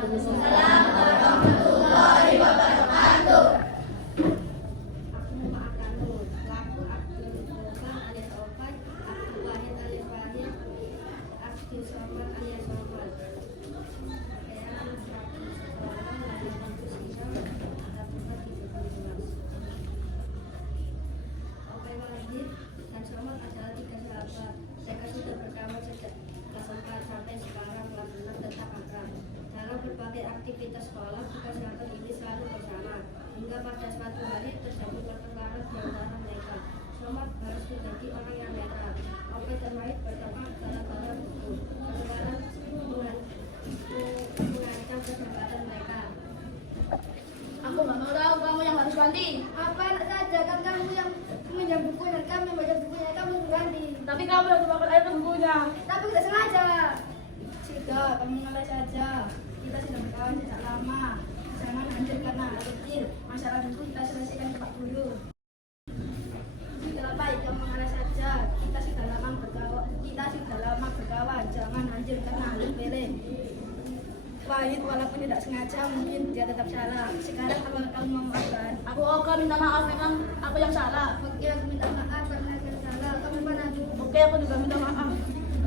Waalaikumsalam warahmatullahi wabarakatuh. Aku memaafkan selaku Abdul Ghaffar alias Opay, Abdul Wahid alias Wahid, Abdul Somad alias Somad. Saya mengucapkan sekolah lahir dan usia Abdul 17. Opay Wahid dan Somad adalah 3 sahabat. Mereka sudah berkawan sejak kelas 4 sampai sekarang kelas 6 tetap akrab. Dalam berbagai aktivitas sekolah, 3 sahabat ini selalu bersama. Hingga pada suatu hari terjadi pertengkaran di antara mereka. Somad harus menjadi orang yang netral. Opay dan Wahid bertengkar gara-gara buku. Pertengkaran mengancam persahabatan mereka. Aku nggak mau tahu, kamu yang harus ganti. Apa saja kan kamu yang meminjam buku dan kami membaca bukunya, kamu ganti. Tapi kamu udah tumpahkan air ke bukunya. Tapi tidak sengaja. Sudah, kamu mengalah saja. Kita sudah berkawan sejak lama. Jangan hancur karena hal kecil. Masalah buku kita selesaikan cepat dulu. Sudahlah baik, kamu mengalah saja. Kita sudah lama berkawan. Jangan hancur karena hal sepele. Wahid walaupun tidak sengaja mungkin dia tetap salah. Sekarang apa kamu memaafkan? Aku oke minta maaf, memang aku yang salah. Oke, aku minta maaf karena saya salah. Kamu mana tuh? Oke, aku juga minta maaf.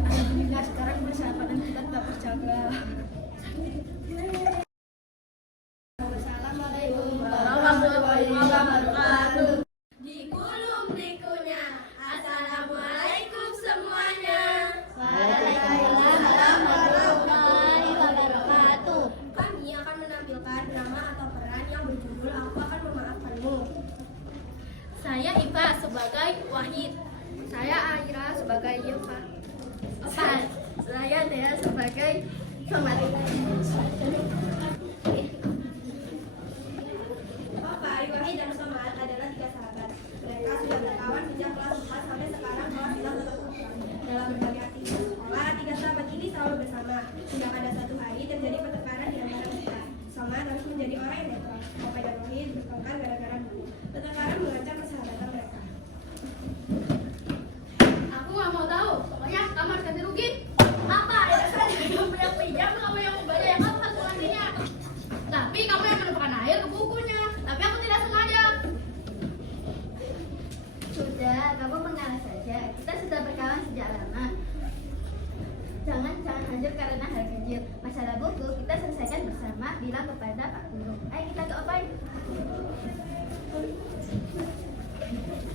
Alhamdulillah sekarang persahabatan kita tetap terjaga. Assalamualaikum Warahmatullahi wabarakatuh. Di kulum dikunya. Assalamualaikum semuanya. Waalaikumsalam warahmatullahi wabarakatuh. Kami akan menampilkan drama atau peran yang berjudul Aku Akan Memaafkanmu. Saya Iva sebagai Wahid. Saya Aira sebagai Yufa. Saya Dea sebagai Somad. Opay, Wahid, dan Somad adalah 3 sahabat. Mereka sudah berkawan sejak kelas 4 sampai sekarang kelas 6 tetap dalam berbagai aktivitas sekolah. 3 sahabat ini selalu bersama. Hingga pada satu hari terjadi pertengkaran di antara mereka. Somad harus menjadi orang yang netral. Opay dan Wahid bertengkar gara-gara buku. Pertengkaran mengancam persahabatan mereka. Aku nggak mau tahu. Pokoknya kamu harus ganti rugi. Apa? Ada saja kamu yang pinjam, kamu yang membayar, kamu harus mengambilnya. Tapi kamu yang menumpahkan air ke bukunya. Tapi aku tidak sengaja. Sudah, kamu mengalah saja. Kita sudah berkawan sejak lama. Jangan hancur karena hal kecil. Masalah buku kita selesaikan bersama. Bilang kepada Pak Guru. Ayo kita ke Opay.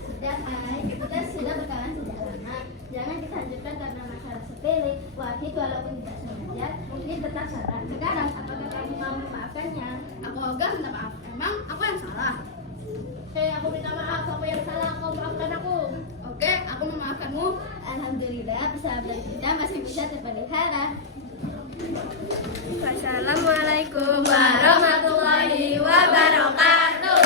Sudah, Ay. Kita sudah berkawan sejak lama. Jangan kita hancurkan karena masalah sepele. Wahid walaupun tidak sengaja, mungkin tetap salah. Sekarang, apakah kamu mau memaafkannya? Aku ogah minta maaf. Emang aku yang salah. Aku minta maaf, aku yang salah, kau maafkan aku. Oke, aku memaafkanmu. Alhamdulillah, persahabatan kita masih bisa terpelihara. Wassalamualaikum warahmatullahi wabarakatuh.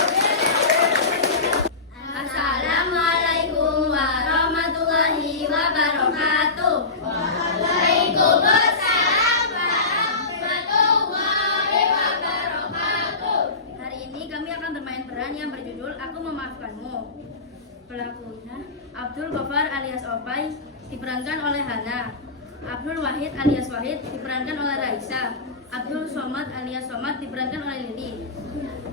Assalamualaikum warahmatullahi wabarakatuh. Waalaikumsalam warahmatullahi wabarakatuh. Hari ini kami akan bermain peran yang berjudul Aku Memaafkanmu. Pelakunya Abdul Ghaffar alias Opay diperankan oleh Hana. Abdul Wahid alias Wahid diperankan oleh Raisa. Abdul Somad alias Somad diperankan oleh Lili.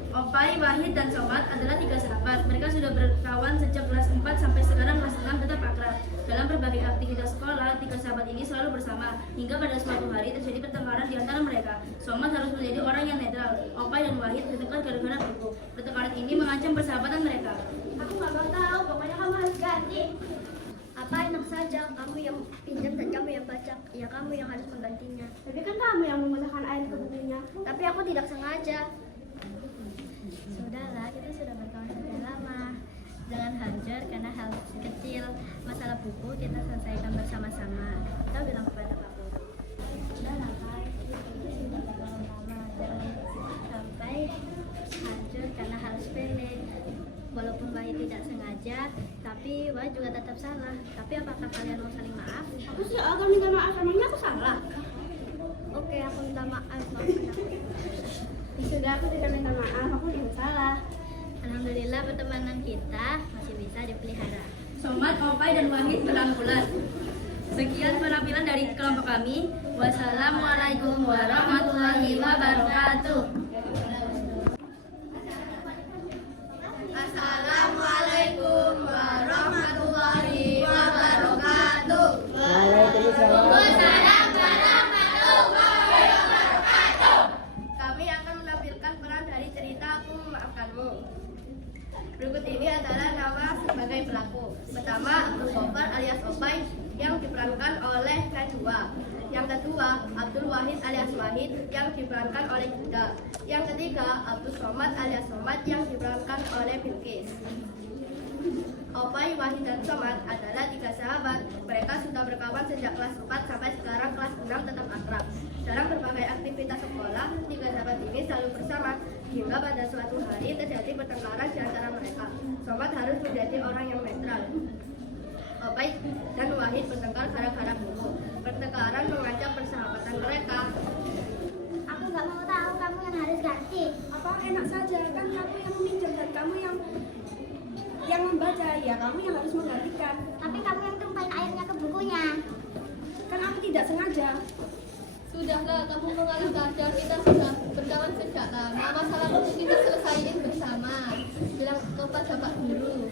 Opay, Wahid, dan Somad adalah 3 sahabat. Mereka sudah berkawan sejak kelas 4 sampai sekarang kelas 6 tetap akrab. Dalam berbagai aktivitas sekolah, 3 sahabat ini selalu bersama. Hingga pada suatu hari terjadi pertengkaran di antara mereka. Somad harus menjadi orang yang netral. Opay dan Wahid bertengkar gara-gara buku. Pertengkaran ini mengancam persahabatan mereka. Aku nggak mau tahu, pokoknya kamu harus ganti. Apa enak saja, kamu yang pinjam dan kamu yang baca. Ya kamu yang harus menggantinya. Tapi kan kamu yang menggunakan air ke bukunya. Tapi aku tidak sengaja. Sudahlah, kita sudah berkawan sejak lama. Jangan hancur karena hal kecil. Masalah buku kita selesaikan bersama-sama. Kita bilang kepada Pak Guru. Sudahlah, Pak. Kita sudah berkawan lama. Jangan sampai hancur karena hal sepele. Walaupun Wahid tidak sengaja, tapi Wahid juga tetap salah. Tapi apakah kalian mau saling maaf? Aku sih akan minta maaf, emangnya aku salah. Oke, aku minta maaf. Maafkan aku. Sudah, aku tidak minta maaf, aku tidak salah. Alhamdulillah pertemanan kita masih bisa dipelihara. Somad, Opay, dan Wahid berangkulan. Sekian penampilan dari kelompok kami. Wassalamualaikum warahmatullahi wabarakatuh. Assalamualaikum warahmatullahi wabarakatuh. Kami akan menampilkan peran dari cerita Aku Memaafkanmu. Berikut ini adalah nama sebagai pelaku. Pertama, Abdul Gofar alias Opai yang diperankan oleh Najwa. Yang kedua, Abdul Wahid alias Wahid yang diperankan oleh Yuda. Yang ketiga, Abdul Somad alias Somad yang diperankan oleh Bilqis. Opai, Wahid, dan Somad adalah 3 sahabat. Mereka sudah berkawan sejak kelas 4 sampai sekarang kelas 6 tetap akrab. Dalam berbagai aktivitas sekolah, 3 sahabat ini selalu bersama hingga pada suatu hari terjadi pertengkaran di antara mereka. Somad harus menjadi orang yang netral. Opai dan Wahid bertengkar gara-gara buku. Pertengkaran mengancam persahabatan mereka. Aku nggak mau tahu, kamu yang harus ganti. Apa enak saja, kan kamu yang meminjam dan kamu yang membaca, ya kamu yang harus menggantikan. Tapi kamu yang tumpahin airnya ke bukunya. Kan aku tidak sengaja. Sudahlah, kamu mengalah saja. Kita sudah berkawan sejak lama. Masalah buku kita selesaiin bersama. Bilang kepada Pak Guru.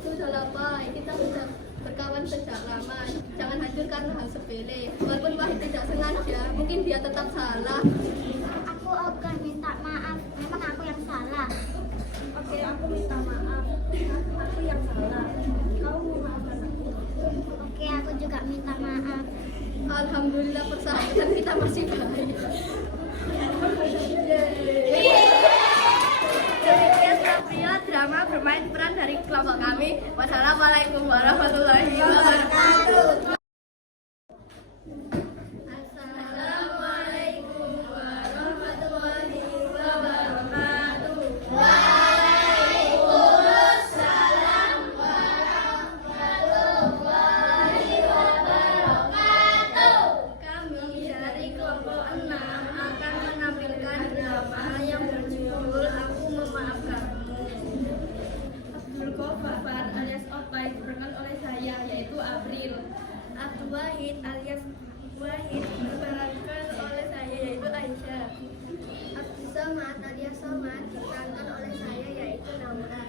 Sudahlah Pak, kita sudah berkawan sejak lama. Jangan hancur karena hal sepele. Walaupun Wahid tidak sengaja, mungkin dia tetap salah. Aku akan minta maaf. Memang aku yang salah. Oke, aku minta maaf. Aku yang salah. Kamu memaafkan aku. Oke, aku juga minta maaf. Alhamdulillah persahabatan kita masih baik. Demikian tampil drama bermain peran dari kelompok kami. Wassalamualaikum warahmatullahi wabarakatuh. Assalamualaikum warahmatullahi wabarakatuh. Waalaikumsalam warahmatullahi wabarakatuh. Kami dari kelompok 6 akan menampilkan drama yang berjudul Aku Memaafkanmu. Abdul Gofar alias Opai diperankan oleh saya, yaitu April. Abdul Wahid alias Wahid diperankan oleh saya, yaitu Aisyah. Abdul Somad alias Somad diperankan oleh saya, yaitu Naura.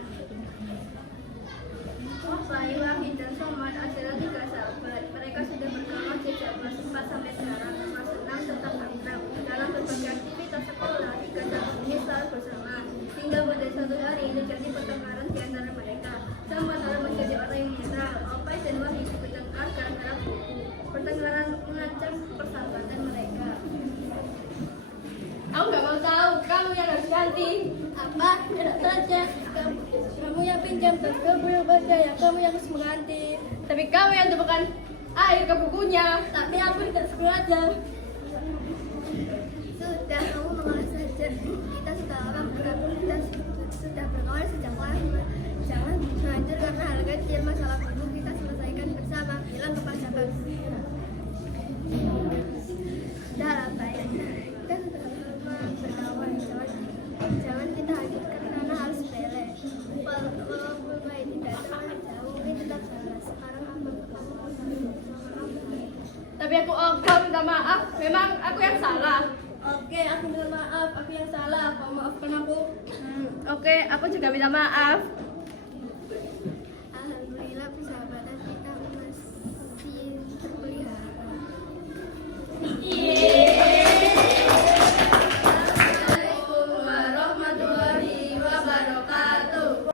Opai, Wahid, dan Somad adalah 3 sahabat. Mereka sudah berkawan sejak kelas 4 sampai sekarang kelas 6 tetap akrab. Dalam berbagai aktivitas sekolah, 3 sahabat ini selalu bersama. Hingga pada suatu hari terjadi pertengkaran di antara mereka. Somad harus menjadi orang yang netral. Opai dan Wahid bertengkar gara-gara buku. Pertengkaran mengancam persahabatan mereka. Aku nggak mau tahu, kamu yang harus ganti. Apa? Enak saja. Kamu yang pinjam dan kamu yang baca, ya kamu yang harus mengganti. Tapi kamu yang tumpahkan air ke bukunya. Tapi aku tidak sengaja. Sudah, kamu mengalah saja. Kita sudah lama bergabung, kita sudah berkawan sejak kelas 5. Jangan hancur karena hal kecil. Masalah buku kita selesaikan bersama. Bilang kepada Pak Guru. Sudah lah, Pak. Kita sudah lama berkawan. Jangan kita hancurkan karena hal sepele. Walaupun baik tidak sengaja, mungkin tetap salah. Sekarang aku Tapi kau minta maaf. Memang aku yang salah. Oke, aku minta maaf. Aku yang salah. Kamu maafkan aku. Oke, aku juga minta maaf. Alhamdulillah persahabatan kita masih terpelihara. Assalamualaikum warahmatullahi wabarakatuh.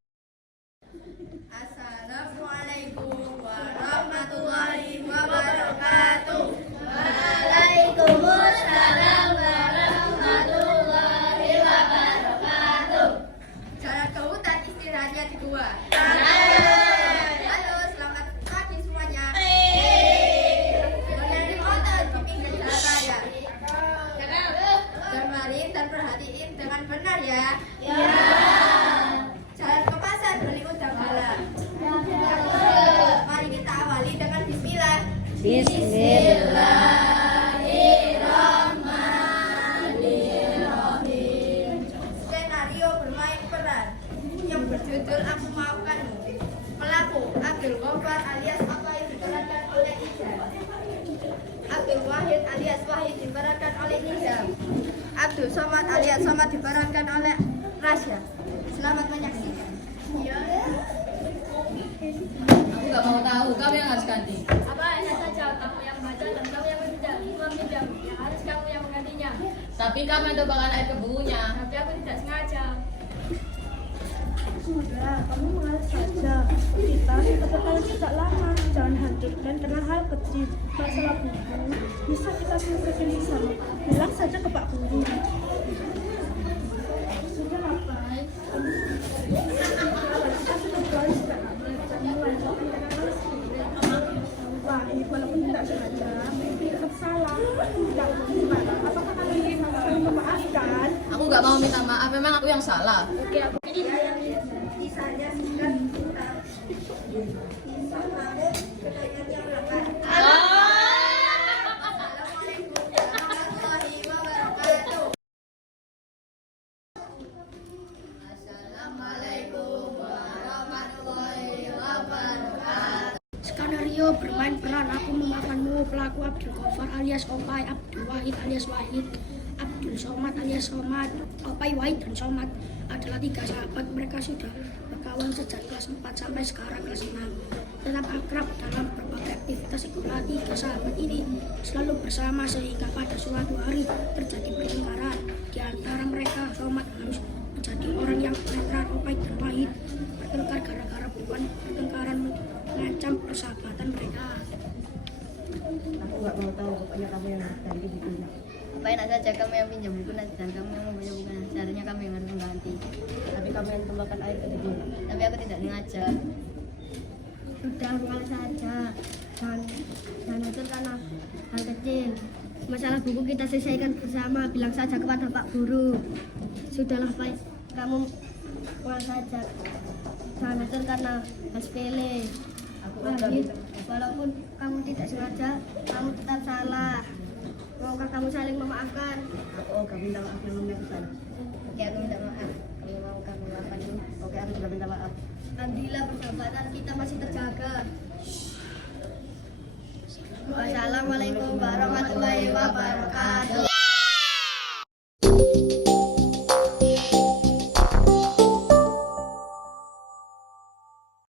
Assalamualaikum warahmatullahi wabarakatuh. Waalaikumsalam warahmatullahi wabarakatuh. Jangan kamu tak istirahatnya di gua. Halo, selamat pagi semuanya. Berdiri motor di pinggir jalan raya. Dan mari dan perhatiin dengan benar ya. Jalan ke pasar beli udang halal. Mari kita awali dengan bismillah. Bismillahirrahmanirrahim. Skenario bermain peran yang berjudul Aku Maafkanmu. Pelaku Abdul Gofar alias Opai diperankan oleh Ija. Abdul Wahid alias Wahid diperankan oleh Nizam. Abdul Somad alias Somad diperankan oleh Rasya. Selamat menyaksikan. Aku nggak mau tahu, kamu yang harus ganti. Apa enak saja, kamu yang baca dan kamu yang meminjam. Yang harus kamu yang menggantinya. Tapi kamu yang tumpahkan air ke bukunya. Tapi aku tidak sengaja. Sudah, kamu mengalir saja. Kita berkawan sejak lama. Jangan hancurkan karena hal kecil. Masalah buku bisa kita selesaikan di sana. Bilang saja ke Pak Guru. Sudah lah, Pak. Kita sudah berkawan sejak lama. Jangan melanjutkan karena hal sepele. Wahid, walaupun tidak sengaja, tetap salah. Tidak, gimana? Apakah kalian ingin saling memaafkan? Aku nggak mau minta maaf, memang aku yang salah. Oke, aku Kisahnya singkat tuntas. Kisah Mahmud kenaikannya berangkat. Assalamualaikum warahmatullahi wabarakatuh. Assalamualaikum warahmatullahi wabarakatuh. Skenario bermain peran aku memakanmu. Pelaku Abdul Ghaffar alias Opai, Abdul Wahid alias Wahid, Abdul Somad alias Somad. Opai, Wahid, dan Somad adalah 3 sahabat. Mereka sudah berkawan sejak kelas 4 sampai sekarang kelas 6. Tetap akrab dalam berbagai aktivitas sekolah. 3 sahabat ini selalu bersama sehingga pada suatu hari terjadi pertengkaran. Di antara mereka, Somad harus menjadi orang yang netral. Opai dan Wahid bertengkar gara-gara bukan pertengkaran mengancam persahabatan mereka. Aku nggak mau tahu, pokoknya kamu yang harus ganti bukunya. Apa enak saja, kamu yang pinjam buku dan kamu yang membaca bukunya. Seharusnya kamu yang harus mengganti. Tapi kamu yang tumpahkan air ke bukunya. Tapi aku tidak sengaja. Sudah, mengalir saja. Jangan hancur karena hal kecil. Masalah buku kita selesaikan bersama. Bilang saja kepada Pak Guru. Sudahlah, Pak. Kamu mengalir saja. Jangan hancur karena hal sepele. Wahid, walaupun kamu tidak sengaja, kamu tetap salah. Maukah kamu saling memaafkan? Oh, kamu minta maaf yang besar. Oke, aku minta maaf. Kalau mau kamu maafkan ini, oke aku juga minta maaf. Alhamdulillah persahabatan kita masih terjaga. Wassalamualaikum warahmatullahi wabarakatuh.